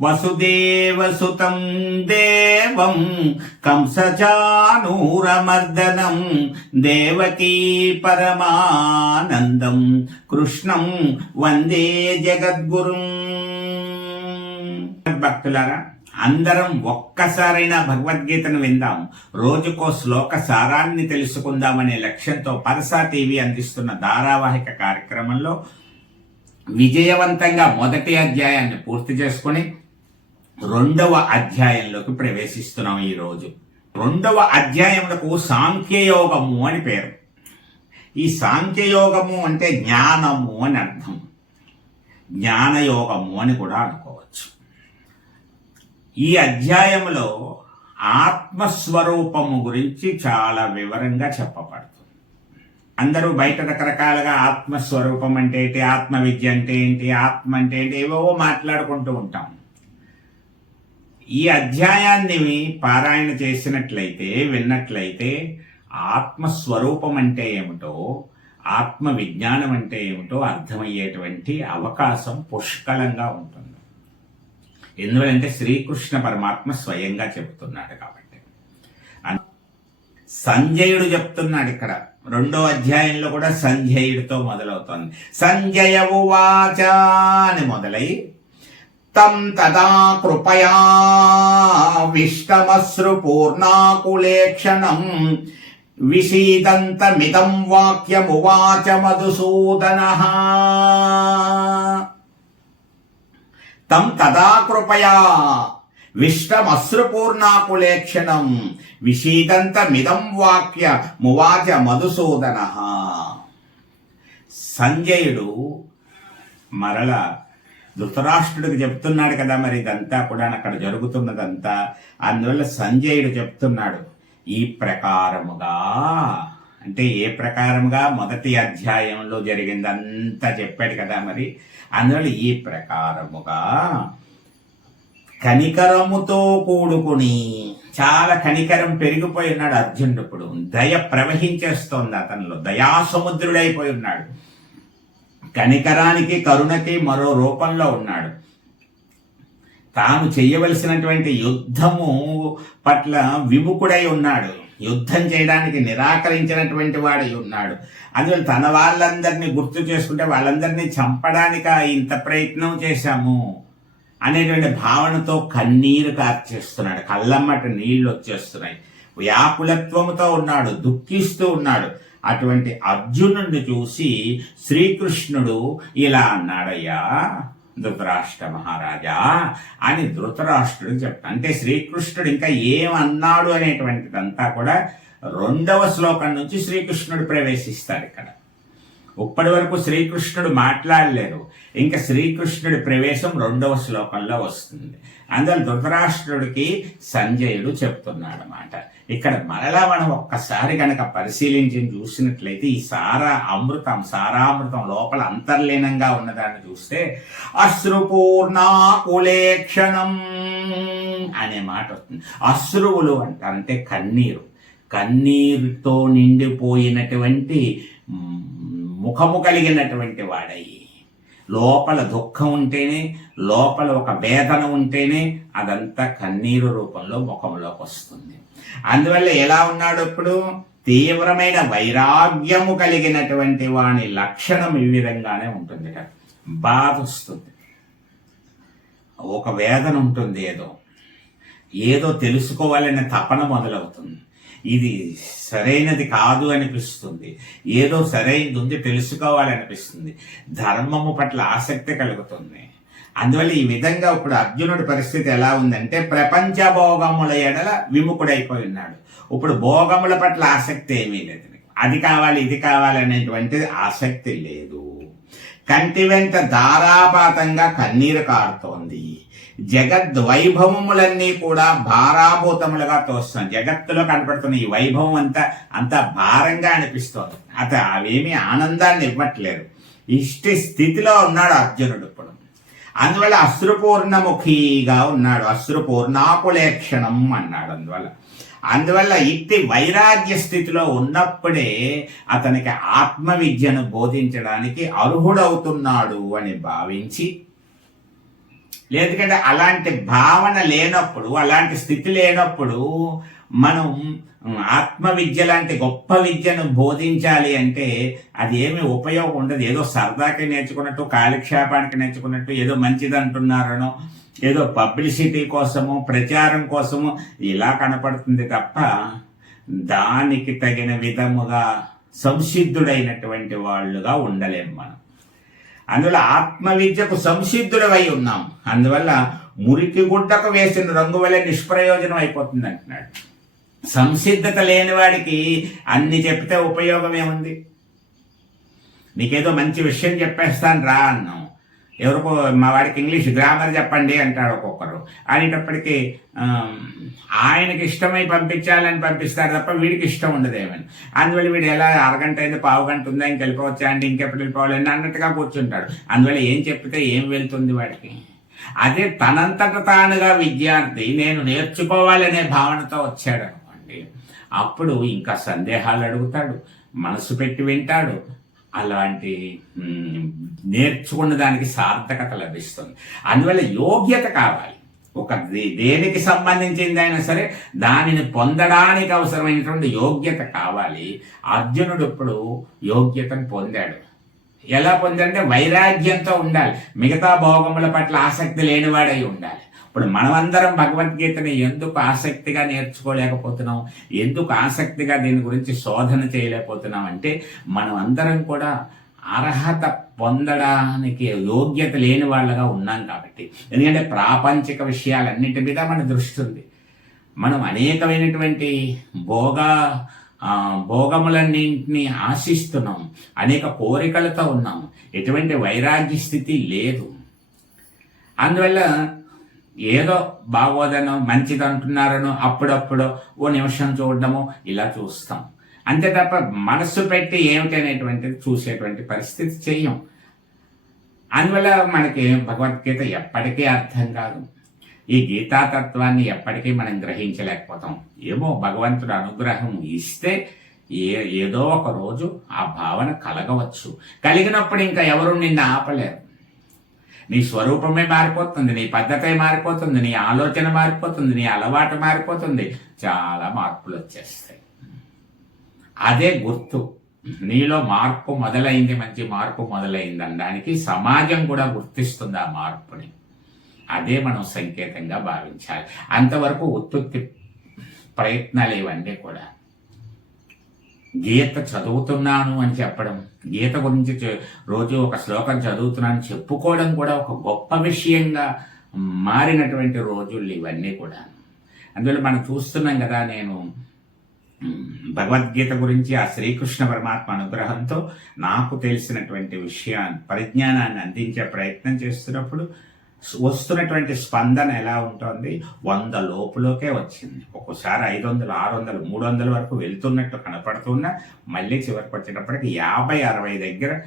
వసుదేవసుతం దేవం కంసచానూరమర్దనం దేవకీ పరమానందం కృష్ణం వందే జగద్గురుం. భక్తులారా అందరం ఒక్కసారైనా భగవద్గీతను విందాం. రోజుకో శ్లోక సారాన్ని తెలుసుకుందామనే లక్ష్యంతో పరసా టీవీ అందిస్తున్న ధారావాహిక కార్యక్రమంలో విజయవంతంగా మొదటి అధ్యాయాన్ని పూర్తి చేసుకొని రెండవ అధ్యాయంలోకి ప్రవేశిస్తున్నాం ఈరోజు. రెండవ అధ్యాయములకు సాంఖ్యయోగము అని పేరు. ఈ సాంఖ్యయోగము అంటే జ్ఞానము అని అర్థం. జ్ఞానయోగము అని కూడా అనుకోవచ్చు. ఈ అధ్యాయంలో ఆత్మస్వరూపము గురించి చాలా వివరంగా చెప్పబడుతుంది. అందరూ బయట రకరకాలుగా ఆత్మస్వరూపం అంటే ఏంటి ఆత్మ విద్య అంటే ఏంటి ఆత్మ అంటే ఏంటి ఏవో మాట్లాడుకుంటూ ఉంటాం ఈ అధ్యాయాన్ని పారాయణ చేసినట్లయితే విన్నట్లయితే ఆత్మస్వరూపం అంటే ఏమిటో ఆత్మ విజ్ఞానం అంటే ఏమిటో అర్థమయ్యేటువంటి అవకాశం పుష్కలంగా ఉంటుంది. ఎందుకంటే శ్రీకృష్ణ పరమాత్మ స్వయంగా చెబుతున్నాడు కాబట్టి. సంజయుడు చెప్తున్నాడు ఇక్కడ. రెండో అధ్యాయంలో కూడా సంజయుడితో మొదలవుతోంది. సంజయ ఉవాచ అని మొదలై తం తదా కృపయా విష్టమశ్రుపూర్ణాకులేక్షణం విషీదంతమిదం వాక్యమువాచ మధుసూదన. తం తదా కృపయా విష్టమశ్రుపూర్ణాకులేక్షణం. విషీదంతమిదం వాక్య మువాచ మధుసూదన. సంజయుడు మరల ధృతరాష్ట్రుడికి చెప్తున్నాడు కదా మరి ఇదంతా కూడా అక్కడ జరుగుతున్నదంతా. అందువల్ల సంజయుడు చెప్తున్నాడు ఈ ప్రకారముగా అంటే ఏ ప్రకారముగా? మొదటి అధ్యాయంలో జరిగిందంతా చెప్పాడు కదా మరి. అందువల్ల ఈ ప్రకారముగా కనికరముతో కూడుకుని చాలా కనికరం పెరిగిపోయి ఉన్నాడు అర్జునుడు ఇప్పుడు. దయ ప్రవహించేస్తోంది అతనిలో. దయాసముద్రుడైపోయి ఉన్నాడు. కనికరానికి కరుణకి మరో రూపంలో ఉన్నాడు. తాను చేయవలసినటువంటి యుద్ధము పట్ల విముఖుడై ఉన్నాడు. యుద్ధం చేయడానికి నిరాకరించినటువంటి వాడై ఉన్నాడు. అందువల్ల తన వాళ్ళందరినీ గుర్తు చేసుకుంటే వాళ్ళందరినీ చంపడానిక ఇంత ప్రయత్నం చేశాము అనేటువంటి భావనతో కన్నీరు కార్చేస్తున్నాడు. కళ్ళమ్మట నీళ్ళు వచ్చేస్తున్నాయి. వ్యాకులత్వముతో ఉన్నాడు. దుఃఖిస్తూ ఉన్నాడు. అటువంటి అర్జునుడిని చూసి శ్రీకృష్ణుడు ఇలా అన్నాడయ్యా ధృతరాష్ట్ర మహారాజా అని ధృతరాష్ట్రుడు చెప్తా అంటే శ్రీకృష్ణుడు ఇంకా ఏమన్నాడు అనేటువంటిదంతా కూడా రెండవ శ్లోకం నుంచి శ్రీకృష్ణుడు ప్రవేశిస్తాడు ఇక్కడ. ఇప్పటి వరకు శ్రీకృష్ణుడు మాట్లాడలేరు ఇంకా శ్రీకృష్ణుడి ప్రవేశం రెండవ శ్లోకంలో వస్తుంది. అందులో ధృతరాష్ట్రుడికి సంజయుడు చెప్తున్నాడు అన్నమాట ఇక్కడ మరలా మనం ఒక్కసారి కనుక పరిశీలించి చూసినట్లయితే ఈ సారా అమృతం సారామృతం లోపల అంతర్లీనంగా ఉన్నదాన్ని చూస్తే అశ్రుపూర్ణాకులేక్షణం అనే మాట వస్తుంది. అశ్రువులు అంటారంటే కన్నీరు. కన్నీరుతో నిండిపోయినటువంటి ముఖము కలిగినటువంటి వాడయి లోపల దుఃఖం ఉంటేనే లోపల ఒక వేదన ఉంటేనే అదంతా కన్నీరు రూపంలో ముఖంలోకి వస్తుంది అందువల్ల ఎలా ఉన్నాడు ఇప్పుడు? తీవ్రమైన వైరాగ్యము కలిగినటువంటి వాని లక్షణం ఈ విధంగానే ఉంటుంది బాధ వస్తుంది. ఒక వేదన ఉంటుంది ఏదో. ఏదో తెలుసుకోవాలనే తపన మొదలవుతుంది. ఇది సరైనది కాదు అనిపిస్తుంది. ఏదో సరైనది ఉంది తెలుసుకోవాలనిపిస్తుంది. ధర్మము పట్ల ఆసక్తి కలుగుతుంది. అందువల్ల ఈ విధంగా ఇప్పుడు అర్జునుడి పరిస్థితి ఎలా ఉందంటే ప్రపంచ భోగముల ఎడల విముఖుడైపోయి ఉన్నాడు. ఇప్పుడు భోగముల పట్ల ఆసక్తి ఏమీ లేదు. అది కావాలి ఇది కావాలి అనేటువంటిది ఆసక్తి లేదు. కంటి వెంట ధారాపాతంగా కన్నీరు కారుతోంది. జగద్వైభవములన్నీ కూడా భారాభూతములుగా తోస్తాం జగత్తులో కనపడుతున్న ఈ వైభవం అంతా అంత భారంగా అనిపిస్తోంది. అత అవేమీ ఆనందాన్ని ఇవ్వట్లేదు. ఇష్టి స్థితిలో ఉన్నాడు అర్జునుడు ఇప్పుడు. అందువల్ల అశ్రుపూర్ణముఖిగా ఉన్నాడు. అశ్రుపూర్ణాకులేక్షణం అన్నాడు అందువల్ల. అందువల్ల ఇట్టి వైరాగ్య స్థితిలో ఉన్నప్పుడే అతనికి ఆత్మ విద్యను బోధించడానికి అర్హుడవుతున్నాడు అని భావించి ఎందుకంటే అలాంటి భావన లేనప్పుడు అలాంటి స్థితి లేనప్పుడు మనం ఆత్మ విద్య లాంటి గొప్ప విద్యను బోధించాలి అంటే అది ఏమి ఉపయోగం ఉండదు. ఏదో సరదాకి నేర్చుకున్నట్టు కాలక్షేపానికి నేర్చుకున్నట్టు ఏదో మంచిది అంటున్నారనో ఏదో పబ్లిసిటీ కోసము ప్రచారం కోసము ఇలా కనపడుతుంది తప్ప దానికి తగిన విధముగా సంసిద్ధుడైనటువంటి వాళ్ళుగా ఉండలేం మనం. అందువల్ల ఆత్మ విద్యకు సంసిద్ధుడవై ఉన్నాం. అందువల్ల మురికి గుడ్డకు వేసిన రంగు వల్ల నిష్ప్రయోజనం అయిపోతుంది అంటున్నాడు. సంసిద్ధత లేని వాడికి అన్ని చెప్తే ఉపయోగం ఏముంది? నీకేదో మంచి విషయం చెప్పేస్తాను రా అన్నాం. ఎవరికో మా వాడికి ఇంగ్లీష్ గ్రామర్ చెప్పండి అంటాడు ఒక్కొక్కరు. అనేటప్పటికీ ఆయనకి ఇష్టమై పంపించాలని పంపిస్తారు తప్ప వీడికి ఇష్టం ఉండదు ఏమని. అందువల్ల వీడు ఎలా అరగంట అయింది పావు గంట ఉందా ఇంక వెళ్ళిపోవచ్చా అండి ఇంకెప్పుడు వెళ్ళిపోవాలని అన్నట్టుగా కూర్చుంటాడు. అందువల్ల ఏం చెప్పితే ఏం వెళ్తుంది వాడికి? అదే తనంతట తానుగా విద్యార్థి నేను నేర్చుకోవాలనే భావనతో వచ్చాడు అనుకోండి అప్పుడు ఇంకా సందేహాలు అడుగుతాడు మనసు పెట్టి వింటాడు అలాంటి నేర్చుకున్న దానికి సార్థకత లభిస్తుంది. అందువల్ల యోగ్యత కావాలి. ఒక దే- దేనికి సంబంధించింది అయినా సరే దానిని పొందడానికి అవసరమైనటువంటి యోగ్యత కావాలి. అర్జునుడు ఇప్పుడు యోగ్యతను పొందాడు. ఎలా పొందంటే వైరాగ్యంతో ఉండాలి. మిగతా భోగముల పట్ల ఆసక్తి లేనివాడై ఉండాలి. ఇప్పుడు మనమందరం భగవద్గీతని ఎందుకు ఆసక్తిగా నేర్చుకోలేకపోతున్నాం? ఎందుకు ఆసక్తిగా దీని గురించి శోధన చేయలేకపోతున్నాం? అంటే మనం అందరం కూడా అర్హత పొందడానికి యోగ్యత లేని వాళ్ళగా ఉన్నాం కాబట్టి. ఎందుకంటే ప్రాపంచిక విషయాలన్నిటి మీద మన దృష్టి ఉంది. మనం అనేకమైనటువంటి భోగ భోగములన్నింటినీ ఆశిస్తున్నాం. అనేక కోరికలతో ఉన్నాం. ఎటువంటి వైరాగ్య స్థితి లేదు. అందువల్ల ఏదో బాగోదనో మంచిది అంటున్నారనో అప్పుడప్పుడు ఓ నిమిషం చూడడము ఇలా చూస్తాం. అంతే తప్ప మనస్సు పెట్టి ఏమిటనేటువంటిది చూసేటువంటి పరిస్థితి చెయ్యం. అందువల్ల మనకి భగవద్గీత ఎప్పటికీ అర్థం కాదు. ఈ గీతాతత్వాన్ని ఎప్పటికీ మనం గ్రహించలేకపోతాం. ఏమో భగవంతుడు అనుగ్రహం ఇస్తే ఏ ఏదో ఒక రోజు ఆ భావన కలగవచ్చు. కలిగినప్పుడు ఇంకా ఎవరు నిన్ను ఆపలేరు. నీ స్వరూపమే మారిపోతుంది నీ పద్ధతే మారిపోతుంది నీ ఆలోచన మారిపోతుంది నీ అలవాటు మారిపోతుంది. చాలా మార్పులు వచ్చేస్తాయి. అదే గుర్తు. నీలో మార్పు మొదలైంది మంచి మార్పు మొదలైంది అనడానికి సమాజం కూడా గుర్తిస్తుంది ఆ మార్పుని. అదే మనం సంకేతంగా భావించాలి. అంతవరకు ఉత్పత్తి ప్రయత్నాలు ఇవన్నీ కూడా. గీత చదువుతున్నాను అని చెప్పడం గీత గురించి రోజు ఒక శ్లోకం చదువుతున్నాను చెప్పుకోవడం కూడా ఒక గొప్ప విషయంగా మారినటువంటి రోజులు ఇవన్నీ కూడా అందువల్ల మనం చూస్తున్నాం కదా నేను భగవద్గీత గురించి ఆ శ్రీకృష్ణ పరమాత్మ అనుగ్రహంతో నాకు తెలిసినటువంటి విషయాన్ని పరిజ్ఞానాన్ని అందించే ప్రయత్నం చేస్తున్నప్పుడు వస్తున్నటువంటి స్పందన ఎలా ఉంటుంది? వంద లోపులోకే వచ్చింది. ఒక్కోసారి ఐదు వందలు ఆరు వందలు మూడు వందల వరకు వెళ్తున్నట్టు కనపడుతున్నా మళ్ళీ చివరికి వచ్చేటప్పటికి యాభై అరవై దగ్గర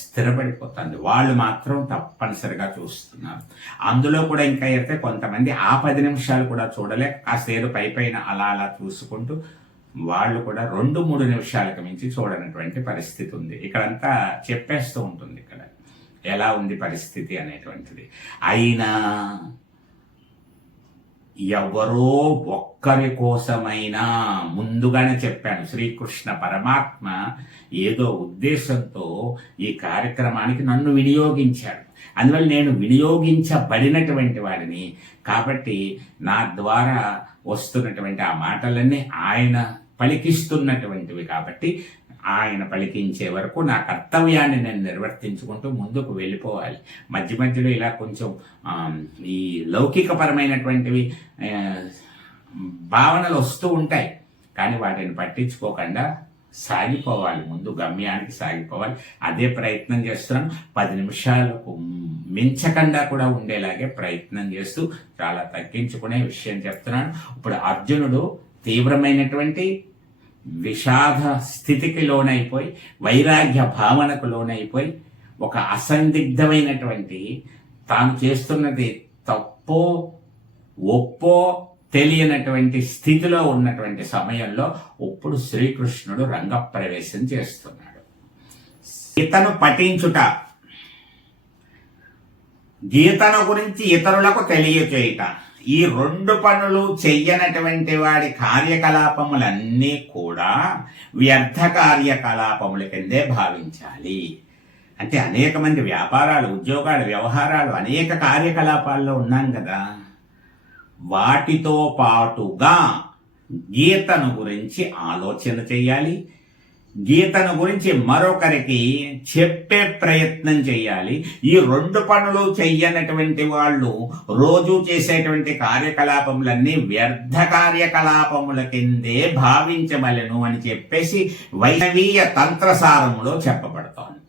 స్థిరపడిపోతుంది. వాళ్ళు మాత్రం తప్పనిసరిగా చూస్తున్నారు. అందులో కూడా ఇంకా అయితే కొంతమంది ఆ పది నిమిషాలు కూడా చూడలేక కాసేపు పై పైన అలా అలా చూసుకుంటూ వాళ్ళు కూడా రెండు మూడు నిమిషాలకు మించి చూడనటువంటి పరిస్థితి ఉంది. ఇక్కడంతా చెప్పేస్తూ ఉంటుంది ఇక్కడ. ఎలా ఉంది పరిస్థితి అనేటువంటిది. అయినా ఎవరో ఒక్కరి కోసమైనా ముందుగానే చెప్పాను శ్రీకృష్ణ పరమాత్మ ఏదో ఉద్దేశంతో ఈ కార్యక్రమానికి నన్ను వినియోగించాడు. అందువల్ల నేను వినియోగించబడినటువంటి వాడిని. కాబట్టి నా ద్వారా వస్తున్నటువంటి ఆ మాటలన్నీ ఆయన పలికిస్తున్నటువంటివి కాబట్టి ఆయన పలికించే వరకు నా కర్తవ్యాన్ని నేను నిర్వర్తించుకుంటూ ముందుకు వెళ్ళిపోవాలి. మధ్య మధ్యలో ఇలా కొంచెం ఈ లౌకికపరమైనటువంటివి భావనలు వస్తూ ఉంటాయి. కానీ వాటిని పట్టించుకోకుండా సాగిపోవాలి. ముందు గమ్యానికి సాగిపోవాలి. అదే ప్రయత్నం చేస్తున్నాను. పది నిమిషాలకు మించకుండా కూడా ఉండేలాగే ప్రయత్నం చేస్తూ చాలా తగ్గించుకునే విషయం చెప్తున్నాను. ఇప్పుడు అర్జునుడు తీవ్రమైనటువంటి విషాద స్థితికి లోనైపోయి వైరాగ్య భావనకు లోనైపోయి ఒక అసందిగ్ధమైనటువంటి తాను చేస్తున్నది తప్పో ఒప్పో తెలియనటువంటి స్థితిలో ఉన్నటువంటి సమయంలో ఇప్పుడు శ్రీకృష్ణుడు రంగప్రవేశం చేస్తున్నాడు. ఇతను పఠించుట గీతను గురించి ఇతరులకు తెలియచేయుట. ఈ రెండు పనులు చెయ్యనటువంటి వాడి కార్యకలాపములన్నీ కూడా వ్యర్థ కార్యకలాపముల కిందే భావించాలి. అంటే అనేక మంది వ్యాపారాలు ఉద్యోగాలు వ్యవహారాలు అనేక కార్యకలాపాల్లో ఉన్నాం కదా. వాటితో పాటుగా గీతను గురించి ఆలోచన చేయాలి గీతను గురించి మరొకరికి చెప్పే ప్రయత్నం చేయాలి. ఈ రెండు పనులు చెయ్యనటువంటి వాళ్ళు రోజు చేసేటువంటి కార్యకలాపములన్నీ వ్యర్థ కార్యకలాపముల కిందే భావించవలను అని చెప్పేసి వైష్ణవీయ తంత్రసారములో చెప్పబడుతోంది.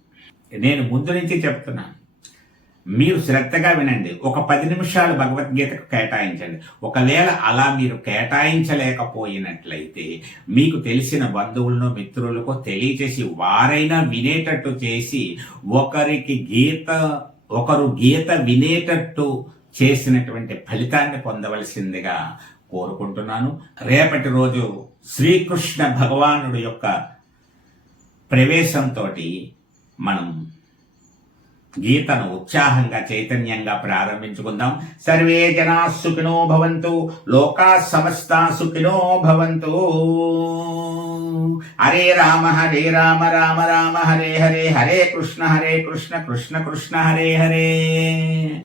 నేను ముందు నుంచి చెప్తున్నాను. మీరు శ్రద్ధగా వినండి. ఒక పది నిమిషాలు భగవద్గీతకు కేటాయించండి. ఒకవేళ అలా మీరు కేటాయించలేకపోయినట్లయితే మీకు తెలిసిన బంధువులను మిత్రులకు తెలియచేసి వారైనా వినేటట్టు చేసి ఒకరికి గీత ఒకరు గీత వినేటట్టు చేసినటువంటి ఫలితాన్ని పొందవలసిందిగా కోరుకుంటున్నాను. రేపటి రోజు శ్రీకృష్ణ భగవానుడు యొక్క ప్రవేశంతో మనం గీతను ఉత్సాహంగా చైతన్యంగా ప్రారంభించుకుందాం. సర్వే జనా సుఖినో భవంతు లోకా సమస్త సుఖినో భవంతు. హరే రామ హరే రామ రామ రామ హరే హరే హరే కృష్ణ హరే కృష్ణ కృష్ణ కృష్ణ హరే హరే.